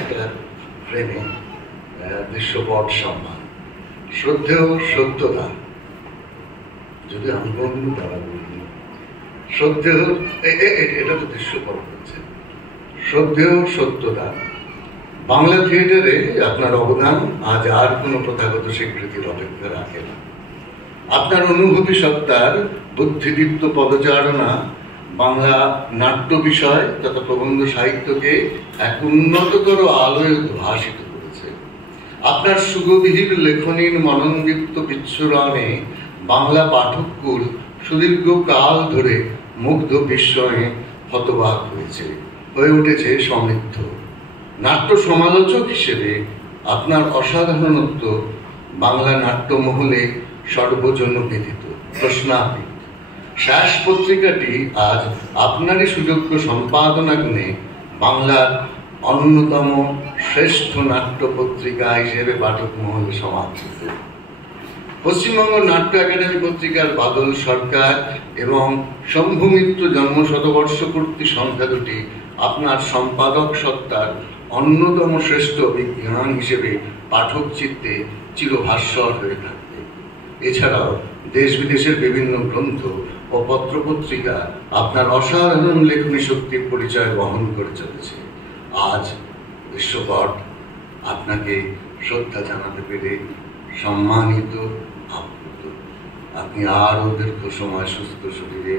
একটা ফ্রেমে দৃশ্যপট সম্মান শ্রদ্ধেয় সত্যতা, যদি আমি কোনদিন তারা বলিনি শ্রদ্ধেয়, এটা তো দৃশ্যপট হচ্ছে শ্রদ্ধেয় সত্যতা। বাংলা থিয়েটারে আপনার অবদান আজ আর কোনো প্রথাগত স্বীকৃতির অপেক্ষা রাখে না। আপনার অনুভূতি সত্তার বুদ্ধিদীপ্ত পদচারণা বাংলা নাট্য বিষয় তথা প্রবন্ধ সাহিত্যকে এক উন্নততর আলোয় উদ্ভাসিত করেছে। আপনার সুগভীর লেখনীর মননদীপ্ত বিচ্ছুরণে বাংলা পাঠককুল সুদীর্ঘ কাল ধরে মুগ্ধ বিস্ময়ে হতবাক হয়ে উঠেছে সমৃদ্ধ। নাট্য সমালোচক হিসেবে আপনার অসাধারণত্ব বাংলা নাট্যমহলে সর্বজনবিদিত, প্রশ্নাতীত। শ্বাস পত্রিকাটি আজ আপনারই সুযোগ্য সম্পাদনা গুণে বাংলার অন্যতম শ্রেষ্ঠ নাট্য পত্রিকা হিসেবে পাঠক মহলে সমাদৃত। পশ্চিমবঙ্গ নাট্য একাডেমি পত্রিকার বাদল সরকার এবং শম্ভু মিত্র জন্ম শতবর্ষপূর্তি সংখ্যা দুটি আপনার সম্পাদক সত্তার অন্যতম শ্রেষ্ঠ অভিজ্ঞান হিসেবে পাঠক চিত্তে চিরভাস্বর হয়ে থাকবে। এছাড়াও দেশ বিদেশের বিভিন্ন গ্রন্থ ও পত্রপত্রিকা আপনার অসাধারণ লেখনী শক্তির পরিচয় বহন করে চলেছে। আজ দৃশ্যপট আপনাকে শ্রদ্ধা জানাতে পেরে সম্মানিত, আপ্লুত। আপনি আরও দীর্ঘ সময় সুস্থ শরীরে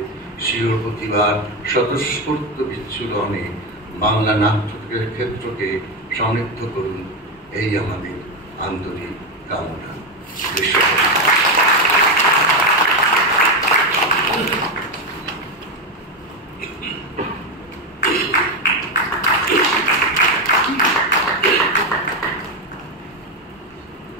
স্বীয় প্রতিভার স্বতঃস্ফূর্ত বিচ্ছুরণে বাংলা নাট্যের ক্ষেত্রকে সমৃদ্ধ করুন, এই আমাদের আন্তরিক কামনা।